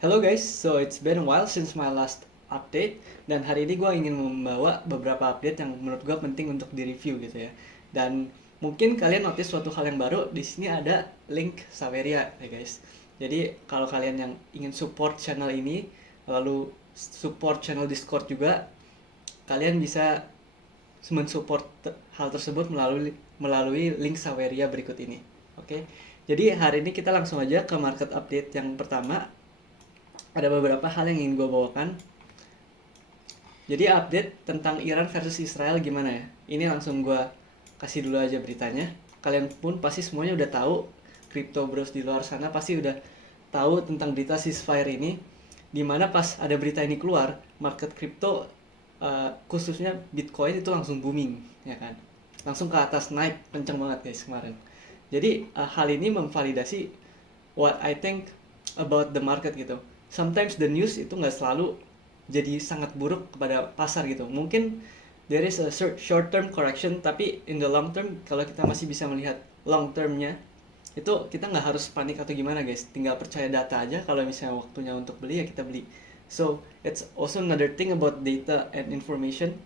Hello guys, so it's been a while since my last update dan hari ini gue ingin membawa beberapa update yang menurut gue penting untuk di-review gitu ya. Dan mungkin kalian notice suatu hal yang baru, di sini ada link Saveria ya guys. Jadi kalau kalian yang ingin support channel ini, lalu support channel Discord juga, kalian bisa mensupport hal tersebut melalui link Saveria berikut ini. Oke. Jadi hari ini kita langsung aja ke market update yang pertama. Ada beberapa hal yang ingin gue bawakan. Jadi update tentang Iran versus Israel gimana ya? Ini langsung gue kasih dulu aja beritanya. Kalian pun pasti semuanya udah tahu, crypto bros di luar sana pasti udah tahu tentang berita ceasefire ini. Dimana pas ada berita ini keluar, market crypto khususnya Bitcoin itu langsung booming, ya kan? Langsung ke atas naik kenceng banget guys kemarin. Jadi hal ini memvalidasi what I think about the market gitu. Sometimes the news itu nggak selalu jadi sangat buruk kepada pasar gitu. Mungkin there is a short term correction, tapi in the long term kalau kita masih bisa melihat long termnya, itu kita nggak harus panik atau gimana guys. Tinggal percaya data aja. Kalau misalnya waktunya untuk beli ya kita beli. So it's also another thing about data and information.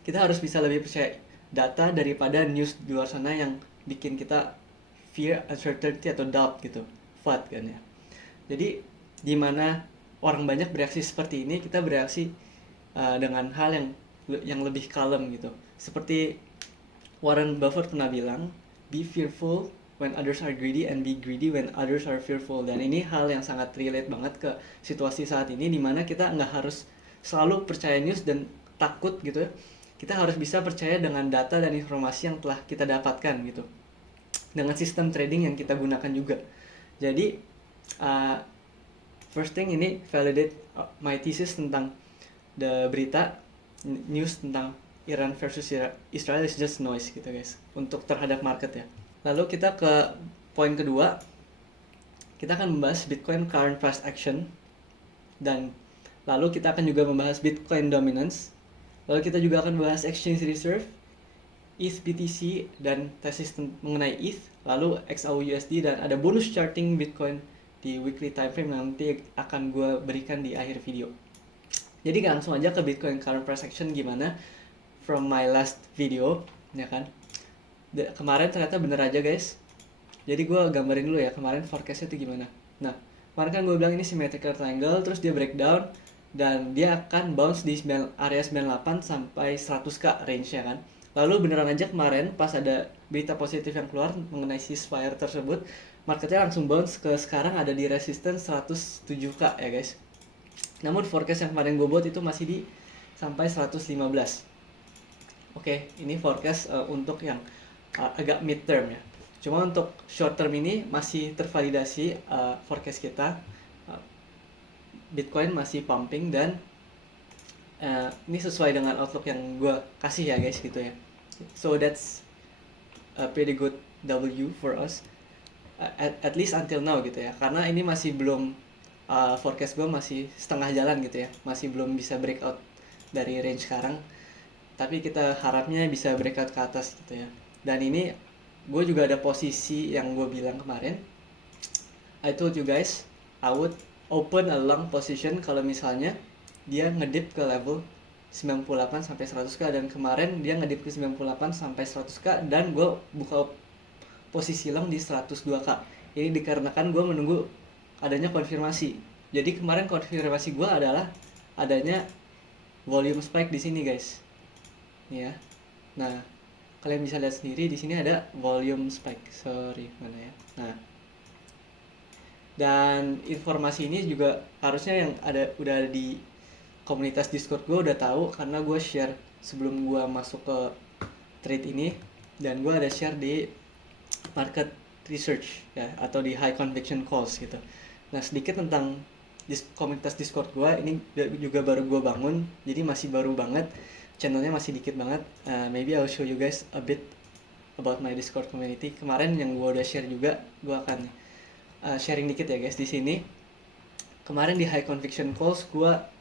Kita harus bisa lebih percaya data daripada news di luar sana yang bikin kita fear, uncertainty atau doubt gitu. FUD kan ya. Jadi di mana orang banyak bereaksi seperti ini, kita bereaksi dengan hal yang lebih kalem gitu. Seperti Warren Buffett pernah bilang, be fearful when others are greedy and be greedy when others are fearful. Dan ini hal yang sangat relate banget ke situasi saat ini, di mana kita nggak harus selalu percaya news dan takut gitu ya. Kita harus bisa percaya dengan data dan informasi yang telah kita dapatkan gitu, dengan sistem trading yang kita gunakan juga. Jadi first thing ini validate my thesis tentang the berita news tentang Iran versus Israel is just noise gitu guys, untuk terhadap market ya. Lalu kita ke poin kedua, kita akan membahas Bitcoin current price action, dan lalu kita akan juga membahas Bitcoin dominance. Lalu kita juga akan membahas exchange reserve, ETH BTC, dan tesis mengenai ETH, lalu XAUUSD, dan ada bonus charting Bitcoin di weekly time frame yang nanti akan gue berikan di akhir video. Jadi langsung aja ke Bitcoin current price action gimana from my last video, ya kan. Kemarin ternyata bener aja guys. Jadi gue gambarin dulu ya kemarin forecastnya itu gimana. Nah, kemarin kan gue bilang ini symmetrical triangle, terus dia breakdown dan dia akan bounce di area 98 sampai 100k range-nya kan. Lalu beneran aja kemarin pas ada berita positif yang keluar mengenai ceasefire tersebut, marketnya langsung bounce ke sekarang ada di resistance 107k ya guys. Namun forecast yang kemarin gue buat itu masih di sampai 115. Oke, ini forecast untuk yang agak mid term ya. Cuma untuk short term ini masih tervalidasi forecast kita. Bitcoin masih pumping dan ini sesuai dengan outlook yang gue kasih ya guys gitu ya. So that's a pretty good W for us, at least until now gitu ya. Karena ini masih belum forecast gue masih setengah jalan gitu ya, masih belum bisa breakout dari range sekarang. Tapi kita harapnya bisa breakout ke atas gitu ya. Dan ini gue juga ada posisi yang gue bilang kemarin. I told you guys I would open a long position kalau misalnya dia ngedip ke level 98 sampai 100k, dan kemarin dia ngedip ke 98 sampai 100k dan gue buka posisi long di 102k. Ini dikarenakan gue menunggu adanya konfirmasi. Jadi kemarin konfirmasi gue adalah adanya volume spike di sini guys. Nih ya. Nah, kalian bisa lihat sendiri di sini ada volume spike. Sorry, mana ya? Nah, dan informasi ini juga harusnya yang udah ada di komunitas Discord gue udah tahu, karena gue share sebelum gue masuk ke trade ini, dan gue ada share di market research ya, atau di high conviction calls gitu. Nah, sedikit tentang komunitas Discord gue ini juga baru gue bangun, jadi masih baru banget, channelnya masih dikit banget. Maybe I'll show you guys a bit about my Discord community. Kemarin yang gue udah share juga, gue akan sharing dikit ya guys di sini. Kemarin di high conviction calls gue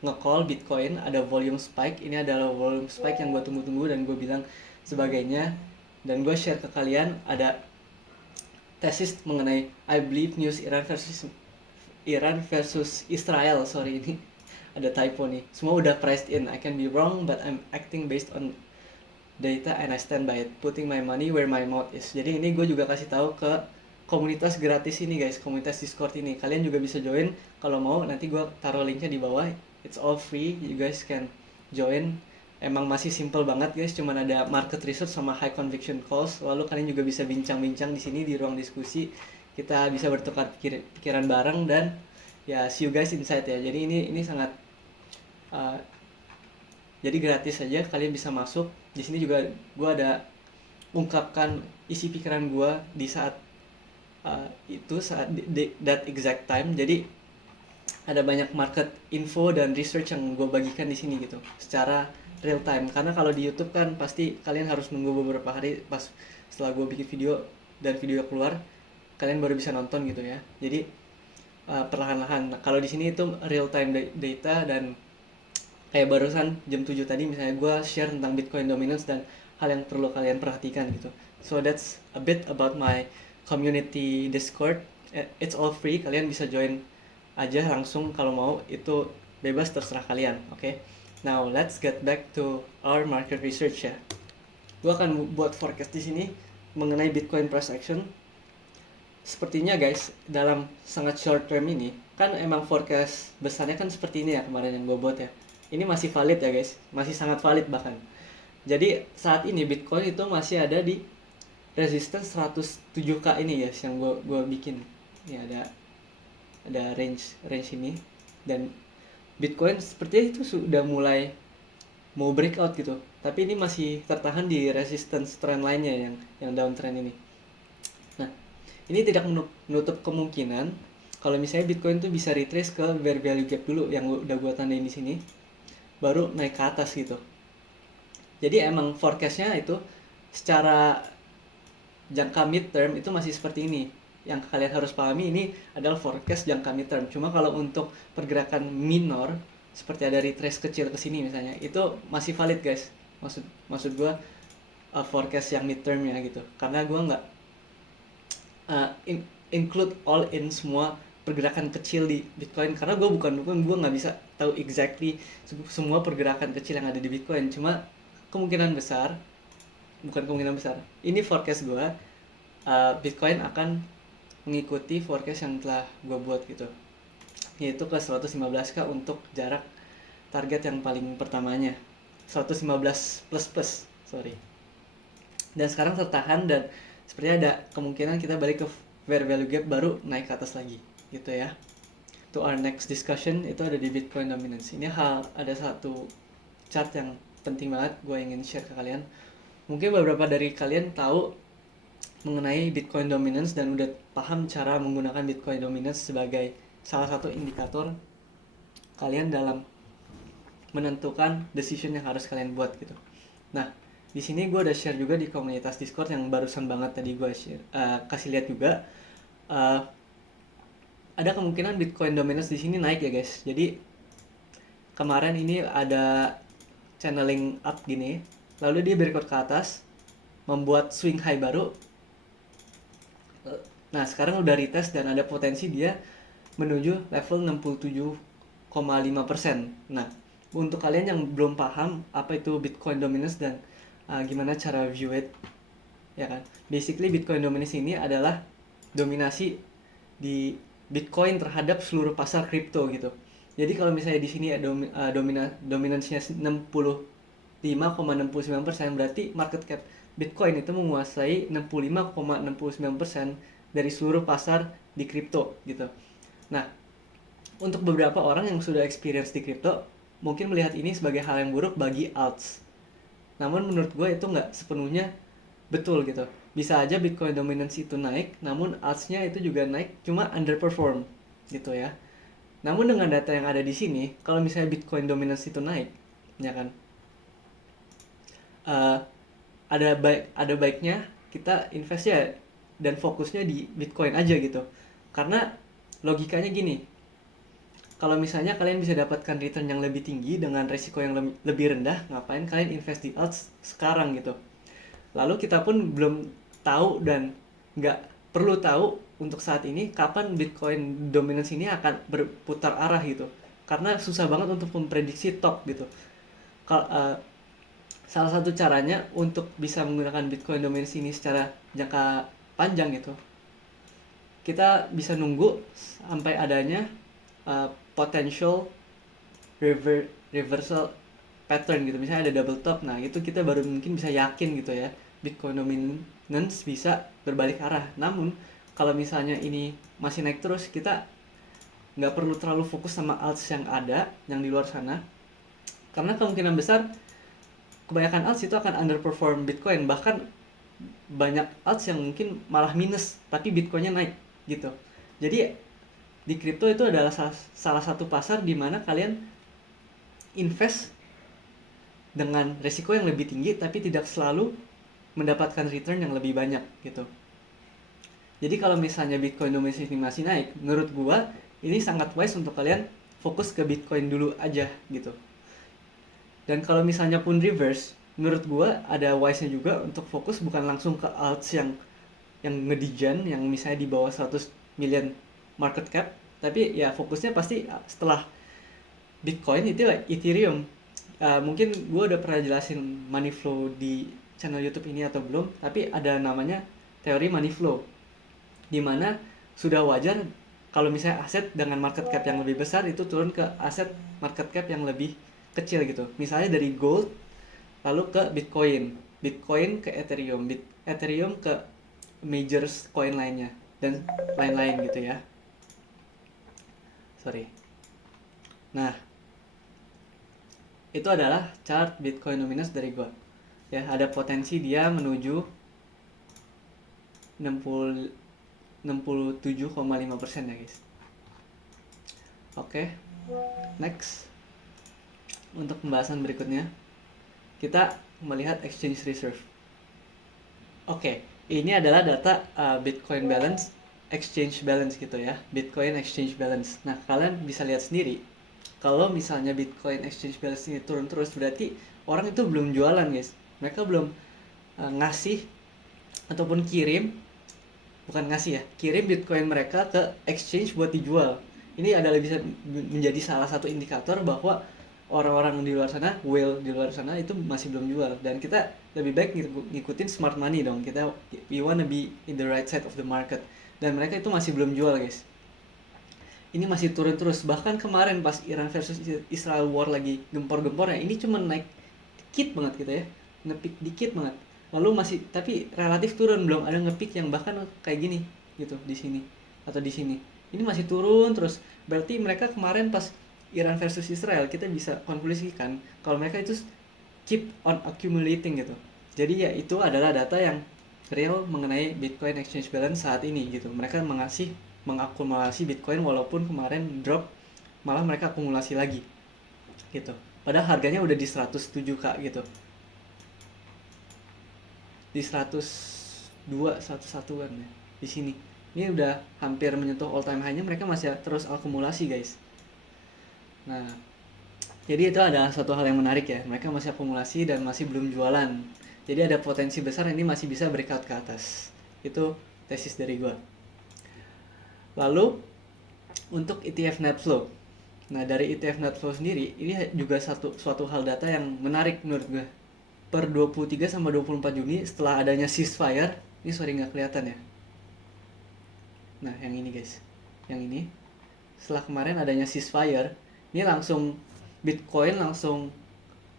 nge-call Bitcoin ada volume spike. Ini adalah volume spike yang gue tunggu-tunggu dan gue bilang sebagainya. Dan gue share ke kalian ada tesis mengenai I believe news Iran Iran versus Israel. Sorry, ini ada typo nih. Semua udah priced in. I can be wrong, but I'm acting based on data and I stand by it. Putting my money where my mouth is. Jadi ini gue juga kasih tahu ke komunitas gratis ini guys, komunitas Discord ini. Kalian juga bisa join kalau mau. Nanti gue taruh linknya di bawah. It's all free. You guys can join. Emang masih simple banget guys, cuman ada market research sama high conviction calls. Lalu kalian juga bisa bincang-bincang di sini di ruang diskusi. Kita bisa bertukar pikiran bareng dan ya see you guys inside ya. Jadi ini sangat uh, jadi gratis saja, kalian bisa masuk. Di sini juga gue ada ungkapkan isi pikiran gue di saat saat that exact time. Jadi ada banyak market info dan research yang gue bagikan di sini gitu, secara real time. Karena kalau di YouTube kan pasti kalian harus nunggu beberapa hari pas setelah gue bikin video dan video keluar, kalian baru bisa nonton gitu ya. Jadi perlahan-lahan. Nah, kalau di sini itu real time data dan kayak barusan jam 7 tadi misalnya gue share tentang Bitcoin dominance dan hal yang perlu kalian perhatikan gitu. So that's a bit about my community Discord. It's all free, kalian bisa join aja langsung kalau mau, itu bebas terserah kalian, oke? Now let's get back to our market research ya. Gue akan buat forecast di sini mengenai Bitcoin price action. Sepertinya guys, dalam sangat short term ini, kan emang forecast besarnya kan seperti ini ya kemarin yang gue buat ya. Ini masih valid ya guys, masih sangat valid bahkan. Jadi saat ini Bitcoin itu masih ada di resistance 107k ini guys, yang gue bikin. Ini ada range ini, dan Bitcoin sepertinya itu sudah mulai mau breakout gitu. Tapi ini masih tertahan di resistance trend lainnya yang downtrend ini. Nah, ini tidak menutup kemungkinan kalau misalnya Bitcoin tuh bisa retrace ke fair value gap dulu yang udah gue tandain di sini, baru naik ke atas gitu. Jadi emang forecastnya itu secara jangka midterm itu masih seperti ini. Yang kalian harus pahami, ini adalah forecast jangka midterm. Cuma kalau untuk pergerakan minor seperti ada retrace kecil ke sini misalnya, itu masih valid guys. Maksud gue forecast yang midtermnya gitu. Karena gue nggak include all in semua pergerakan kecil di Bitcoin, karena gue nggak bisa tahu exactly semua pergerakan kecil yang ada di Bitcoin. Cuma bukan kemungkinan besar, ini forecast gue, Bitcoin akan mengikuti forecast yang telah gue buat gitu, yaitu ke 115k untuk jarak target yang paling pertamanya, 115 plus sorry. Dan sekarang tertahan dan sepertinya ada kemungkinan kita balik ke fair value gap baru naik ke atas lagi gitu ya. To our next discussion itu ada di Bitcoin dominance. Ini ada satu chart yang penting banget gue ingin share ke kalian. Mungkin beberapa dari kalian tahu mengenai Bitcoin dominance dan udah paham cara menggunakan Bitcoin dominance sebagai salah satu indikator kalian dalam menentukan decision yang harus kalian buat gitu. Nah, di sini gue udah share juga di komunitas Discord yang barusan banget tadi gue kasih lihat juga. Ada kemungkinan Bitcoin dominance di sini naik ya guys. Jadi kemarin ini ada channeling up gini, lalu dia breakout ke atas, membuat swing high baru. Nah sekarang udah retest dan ada potensi dia menuju level 67,5%. Nah untuk kalian yang belum paham apa itu Bitcoin dominance dan gimana cara view it, ya kan? Basically Bitcoin dominance ini adalah dominasi di Bitcoin terhadap seluruh pasar kripto gitu. Jadi kalau misalnya di sini ada dominansinya 65,69%, berarti market cap Bitcoin itu menguasai 65,69% dari seluruh pasar di kripto gitu. Nah, untuk beberapa orang yang sudah experience di kripto, mungkin melihat ini sebagai hal yang buruk bagi alts. Namun menurut gue itu nggak sepenuhnya betul gitu. Bisa aja Bitcoin dominance itu naik, namun alts-nya itu juga naik, cuma underperform gitu ya. Namun dengan data yang ada di sini, kalau misalnya Bitcoin dominance itu naik, ya kan, ada baiknya kita invest ya dan fokusnya di Bitcoin aja gitu. Karena logikanya gini, kalau misalnya kalian bisa dapatkan return yang lebih tinggi dengan resiko yang lebih rendah, ngapain kalian invest di alts sekarang gitu. Lalu kita pun belum tahu dan nggak perlu tahu untuk saat ini kapan Bitcoin dominance ini akan berputar arah gitu. Karena susah banget untuk memprediksi top gitu. Salah satu caranya untuk bisa menggunakan Bitcoin dominance ini secara jangka panjang gitu, kita bisa nunggu sampai adanya potential reversal pattern gitu, misalnya ada double top. Nah itu kita baru mungkin bisa yakin gitu ya Bitcoin dominance bisa berbalik arah. Namun kalau misalnya ini masih naik terus, kita nggak perlu terlalu fokus sama alts yang ada yang di luar sana, karena kemungkinan besar kebanyakan alts itu akan underperform Bitcoin. Bahkan banyak alts yang mungkin malah minus tapi Bitcoinnya naik gitu. Jadi di kripto itu adalah salah satu pasar di mana kalian invest dengan resiko yang lebih tinggi tapi tidak selalu mendapatkan return yang lebih banyak gitu. Jadi kalau misalnya Bitcoin dominance ini masih naik, menurut gua ini sangat wise untuk kalian fokus ke Bitcoin dulu aja gitu. Dan kalau misalnya pun reverse, menurut gua ada wise-nya juga untuk fokus bukan langsung ke alts yang ngedijan, yang misalnya di bawah 100 million market cap, tapi ya fokusnya pasti setelah Bitcoin itu Ethereum. Mungkin gue udah pernah jelasin money flow di channel YouTube ini atau belum, tapi ada namanya teori money flow, dimana sudah wajar kalau misalnya aset dengan market cap yang lebih besar itu turun ke aset market cap yang lebih kecil gitu. Misalnya dari gold lalu ke Bitcoin, Bitcoin ke Ethereum, Ethereum ke major coin lainnya dan lain-lain gitu ya. Sorry. Nah, itu adalah chart Bitcoin dominance dari gua. Ya, ada potensi dia menuju 67,5% ya, guys. Oke. Next. Untuk pembahasan berikutnya, kita melihat exchange reserve. Oke, ini adalah data Bitcoin balance, exchange balance gitu ya. Bitcoin exchange balance. Nah, kalian bisa lihat sendiri kalau misalnya Bitcoin exchange balance ini turun terus, berarti orang itu belum jualan, guys. Mereka belum ngasih ataupun kirim, bukan ngasih ya, kirim Bitcoin mereka ke exchange buat dijual. Ini adalah bisa menjadi salah satu indikator bahwa orang-orang di luar sana, whale di luar sana itu masih belum jual. Dan kita lebih baik ngikutin smart money dong. We wanna be in the right side of the market. Dan mereka itu masih belum jual, guys. Ini masih turun terus. Bahkan kemarin pas Iran versus Israel war lagi gempor-gempornya, ini cuma naik dikit banget gitu ya, ngepick dikit banget. Lalu masih, tapi relatif turun, belum ada ngepick yang bahkan kayak gini gitu di sini atau di sini. Ini masih turun terus. Berarti mereka kemarin pas Iran versus Israel, kita bisa konklusikan kalau mereka itu keep on accumulating gitu. Jadi ya itu adalah data yang real mengenai Bitcoin exchange balance saat ini gitu. Mereka mengakumulasi Bitcoin walaupun kemarin drop, malah mereka akumulasi lagi gitu. Padahal harganya udah di 107k gitu. Di 102, 101-an ya di sini. Ini udah hampir menyentuh all time high-nya, mereka masih terus akumulasi, guys. Nah, jadi itu adalah suatu hal yang menarik ya. Mereka masih akumulasi dan masih belum jualan. Jadi ada potensi besar ini masih bisa breakout ke atas. Itu tesis dari gua. Lalu untuk ETF net flow. Nah, dari ETF net flow sendiri ini juga suatu hal data yang menarik menurut gue. Per 23 sama 24 Juni setelah adanya ceasefire, ini sorry nggak kelihatan ya. Nah, yang ini guys. Yang ini. Setelah kemarin adanya ceasefire, ini langsung Bitcoin langsung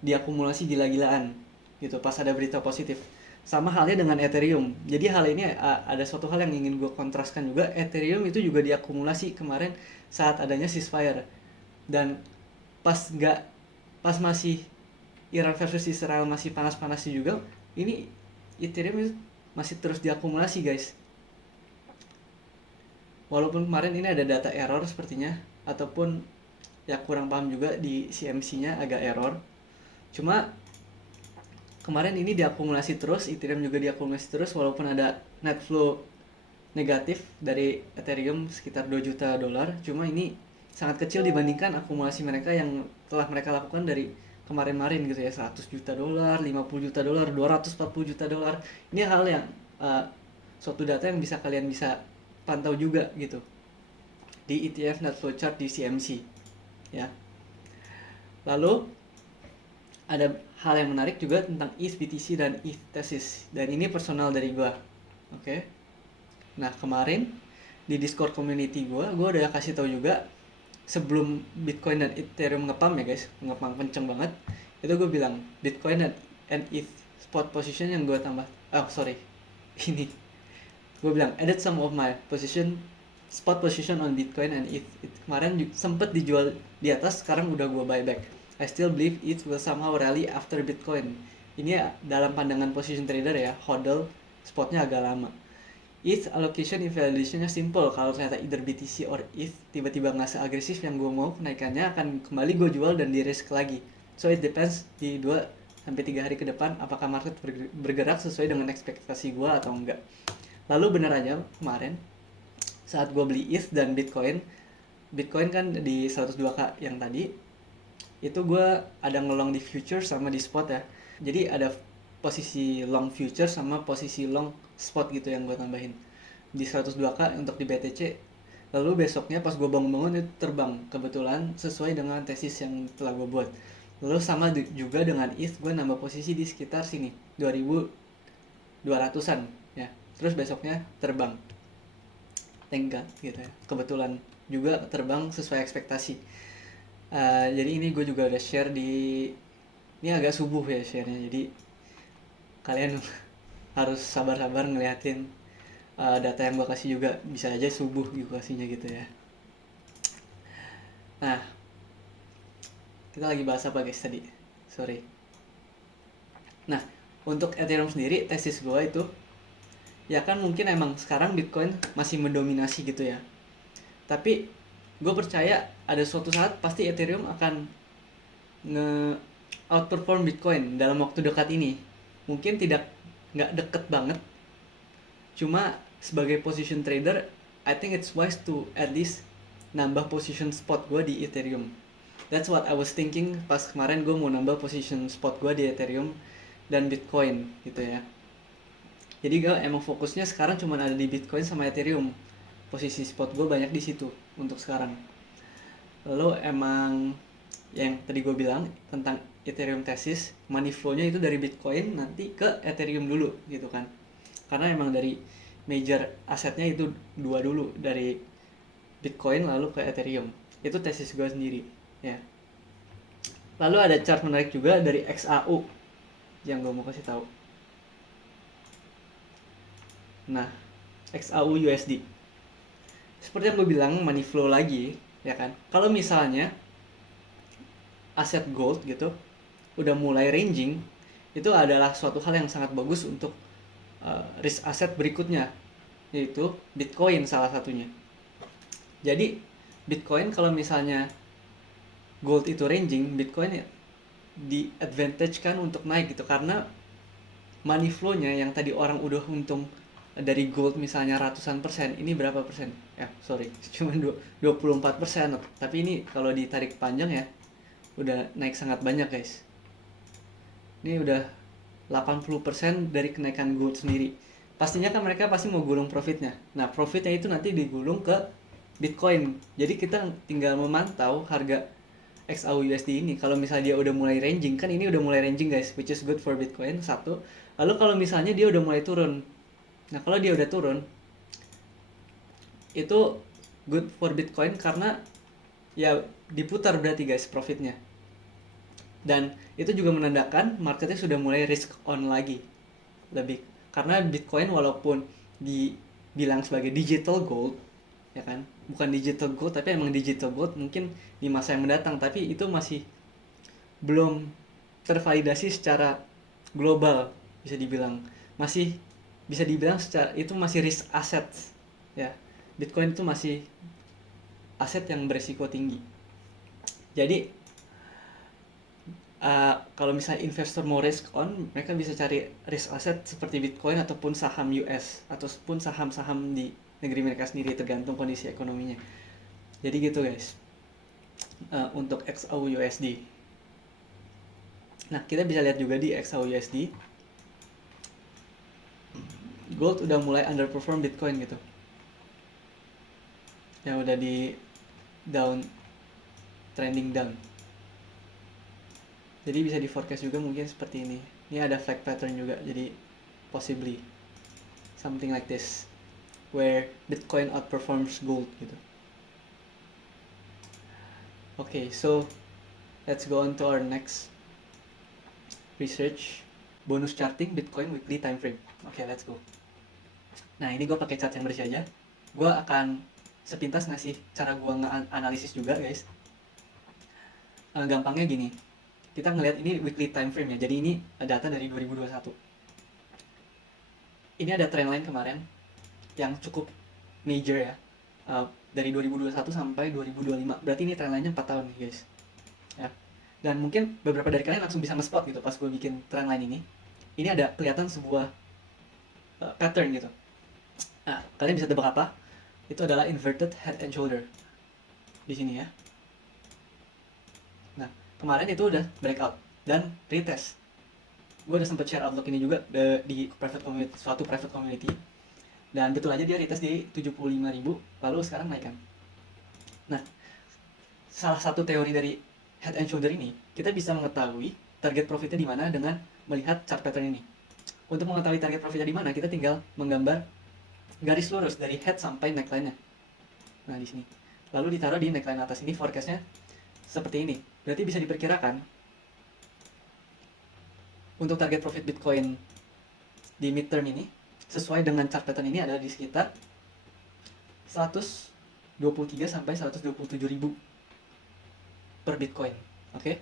diakumulasi gila-gilaan gitu pas ada berita positif. Sama halnya dengan Ethereum. Jadi hal ini ada suatu hal yang ingin gue kontraskan juga. Ethereum itu juga diakumulasi kemarin saat adanya ceasefire. Dan pas masih Iran versus Israel masih panas-panasnya juga, ini Ethereum itu masih terus diakumulasi, guys. Walaupun kemarin ini ada data error sepertinya, ataupun ya kurang paham juga di CMC-nya agak error. Cuma kemarin ini diakumulasi terus, Ethereum juga diakumulasi terus walaupun ada net flow negatif dari Ethereum sekitar 2 juta dolar. Cuma ini sangat kecil dibandingkan akumulasi mereka yang telah mereka lakukan dari kemarin-marin gitu ya, 100 juta dolar, 50 juta dolar, 240 juta dolar. Ini hal yang suatu data yang kalian bisa pantau juga gitu di ETF Net Flow Chart di CMC ya. Lalu ada hal yang menarik juga tentang ETH BTC dan ETH Thesis, dan ini personal dari gua. Oke. Nah, kemarin di Discord community gua udah kasih tahu juga sebelum Bitcoin dan Ethereum ngepam ya guys, ngepam kenceng banget. Itu gue bilang Bitcoin dan ETH spot position yang gue tambah. Oh, sorry. Ini gue bilang added some of my spot position on Bitcoin and ETH. Kemarin sempet dijual di atas, sekarang udah gue buy back. I still believe it will somehow rally after Bitcoin. Ini ya, dalam pandangan position trader ya, hodl spotnya agak lama. ETH allocation evaluation-nya simple. Kalau ternyata either BTC or ETH tiba-tiba nggak seagresif yang gue mau, kenaikannya akan kembali gue jual dan di risk lagi. So it depends di 2-3 hari ke depan apakah market bergerak sesuai dengan ekspektasi gue atau enggak. Lalu bener aja kemarin saat gue beli ETH dan Bitcoin kan di 102k yang tadi, itu gue ada ngelong di future sama di spot ya. Jadi ada posisi long future sama posisi long spot gitu yang gue tambahin di 102k untuk di BTC. Lalu besoknya pas gue bangun-bangun itu terbang, kebetulan sesuai dengan tesis yang telah gue buat. Lalu sama juga dengan ETH, gue nambah posisi di sekitar sini 2200an ya. Terus besoknya terbang, thank God gitu ya, kebetulan juga terbang sesuai ekspektasi. Jadi ini gue juga udah share ini agak subuh ya sharenya, jadi kalian harus sabar-sabar ngeliatin data yang gue kasih juga, bisa aja subuh gue kasihnya gitu ya. Nah, kita lagi bahas apa guys tadi? Sorry. Nah, untuk Ethereum sendiri tesis gue itu ya kan mungkin emang sekarang Bitcoin masih mendominasi gitu ya, tapi gue percaya ada suatu saat pasti Ethereum akan outperform Bitcoin dalam waktu dekat ini. Mungkin nggak deket banget, cuma sebagai position trader I think it's wise to at least nambah position spot gue di Ethereum. That's what I was thinking pas kemarin gue mau nambah position spot gue di Ethereum dan Bitcoin gitu ya. Jadi gue emang fokusnya sekarang cuma ada di Bitcoin sama Ethereum. Posisi spot gue banyak di situ untuk sekarang. Lalu emang yang tadi gue bilang tentang Ethereum thesis, money flow-nya itu dari Bitcoin nanti ke Ethereum dulu gitu kan. Karena emang dari major asetnya itu dua dulu, dari Bitcoin lalu ke Ethereum. Itu tesis gue sendiri ya. Lalu ada chart menarik juga dari XAU yang gue mau kasih tahu. Nah, XAU USD. Seperti yang gue bilang, money flow lagi, ya kan? Kalau misalnya aset gold gitu udah mulai ranging, itu adalah suatu hal yang sangat bagus untuk risk aset berikutnya, yaitu Bitcoin salah satunya. Jadi Bitcoin kalau misalnya gold itu ranging, Bitcoin ya di advantage kan untuk naik gitu, karena money flow-nya yang tadi orang udah untung dari gold misalnya ratusan persen, ini berapa persen? Sorry, cuma 24%. Tapi ini kalau ditarik panjang ya, udah naik sangat banyak guys. Ini udah 80% dari kenaikan gold sendiri. Pastinya kan mereka pasti mau gulung profitnya. Nah, profitnya itu nanti digulung ke Bitcoin. Jadi kita tinggal memantau harga XAU USD ini. Kalau misalnya dia udah mulai ranging, kan ini udah mulai ranging guys, which is good for Bitcoin, satu. Lalu kalau misalnya dia udah mulai turun, nah kalau dia udah turun, itu good for Bitcoin karena ya diputar berarti guys profitnya. Dan itu juga menandakan marketnya sudah mulai risk on lagi. Lebih karena Bitcoin walaupun dibilang sebagai digital gold, ya kan, bukan digital gold tapi emang digital gold mungkin di masa yang mendatang, tapi itu masih belum tervalidasi secara global, bisa dibilang masih bisa dibilang secara itu masih risk asset ya. Bitcoin itu masih aset yang beresiko tinggi. Jadi kalau misalnya investor mau risk on, mereka bisa cari risk asset seperti Bitcoin ataupun saham US ataupun saham-saham di negeri mereka sendiri, tergantung kondisi ekonominya. Jadi gitu guys, untuk XAU USD. Nah, kita bisa lihat juga di XAU USD, gold udah mulai underperform Bitcoin gitu. yang udah di down, trending down. Jadi bisa di forecast juga mungkin seperti ini. Ini ada flag pattern juga, jadi possibly something like this where Bitcoin outperforms gold gitu. Okay, so let's go on to our next research, bonus charting Bitcoin weekly time frame. Okay, let's go. Nah, ini gue pakai chart yang bersih aja. Gue akan sepintas ngasih cara gue nge-analisis juga, guys. Gampangnya gini, kita ngelihat ini weekly time frame ya. Jadi ini data dari 2021. Ini ada trendline kemarin yang cukup major ya. Dari 2021 sampai 2025. Berarti ini trendline-nya 4 tahun nih, guys. Ya. Dan mungkin beberapa dari kalian langsung bisa nge-spot gitu pas gue bikin trendline ini. Ini ada kelihatan sebuah pattern gitu. Nah, kalian bisa tebak apa? Itu adalah inverted head and shoulder di sini ya. Nah, kemarin itu udah breakout dan retest. Gue udah sempet share outlook ini juga di private community, suatu private community. Dan betul aja dia retest di 75.000, lalu sekarang naik kan. Nah, salah satu teori dari head and shoulder ini, kita bisa mengetahui target profitnya di mana dengan melihat chart pattern ini. Untuk mengetahui target profitnya di mana, kita tinggal menggambar garis lurus dari head sampai neckline-nya. Nah, di sini. Lalu ditaruh di neckline atas ini, forecast-nya seperti ini. Berarti bisa diperkirakan untuk target profit Bitcoin di midterm ini sesuai dengan chart pattern ini adalah di sekitar 123 sampai 127 ribu per Bitcoin. Oke?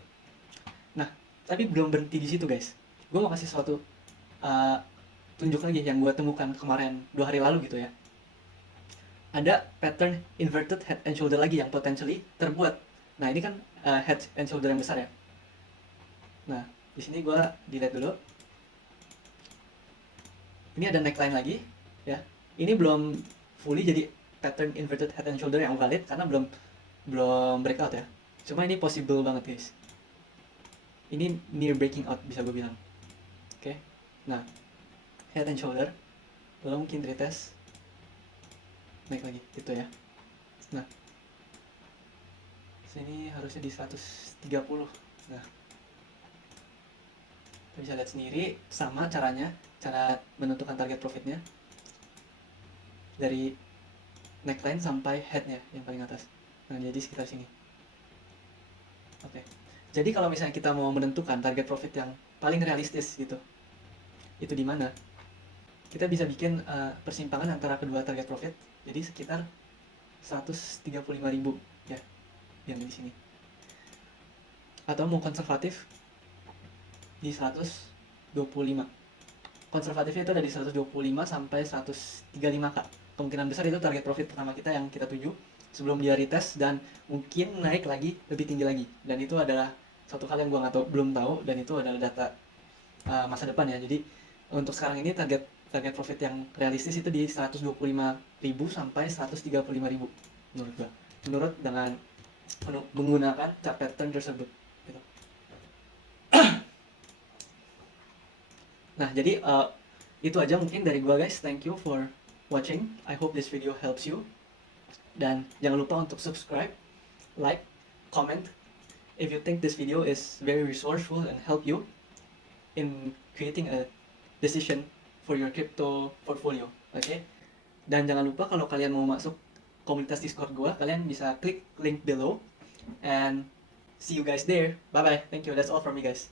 Nah, tapi belum berhenti di situ, guys. Gue mau kasih suatu tunjuk lagi yang gue temukan kemarin 2 hari lalu gitu ya. Ada pattern inverted head and shoulder lagi yang potentially terbuat. Nah, ini kan head and shoulder yang besar ya. Nah, di sini gue delete dulu. Ini ada neckline lagi ya. Ini belum fully jadi pattern inverted head and shoulder yang valid karena belum breakout ya. Cuma ini possible banget, guys. Ini near breaking out bisa gue bilang. Oke. Nah, head and shoulder. Lalu mungkin retest. Naik lagi gitu ya. Nah, sini harusnya di 130. Nah, kita bisa lihat sendiri sama caranya, cara menentukan target profitnya dari neckline sampai headnya yang paling atas. Nah, jadi sekitar sini. Oke. Jadi kalau misalnya kita mau menentukan target profit yang paling realistis gitu, itu di mana? Kita bisa bikin persimpangan antara kedua target profit. Jadi sekitar 135.000 ya, yang di sini. Atau mau konservatif di 125. Konservatifnya itu ada di 125 sampai 135k. Kemungkinan besar itu target profit pertama kita yang kita tuju sebelum dia retest dan mungkin naik lagi lebih tinggi lagi. Dan itu adalah satu hal yang gua belum tahu, dan itu adalah data masa depan ya. Jadi untuk sekarang ini target profit yang realistis itu di 125.000 sampai 135.000 menurut gua. Menurut dengan menggunakan chart pattern tersebut gitu. Nah, jadi itu aja mungkin dari gua, guys. Thank you for watching. I hope this video helps you. Dan jangan lupa untuk subscribe, like, comment if you think this video is very resourceful and help you in creating a decision for your crypto portfolio. Okay? Dan jangan lupa kalau kalian mau masuk komunitas Discord gua, kalian bisa klik link below and see you guys there. Bye bye. Thank you. That's all from me, guys.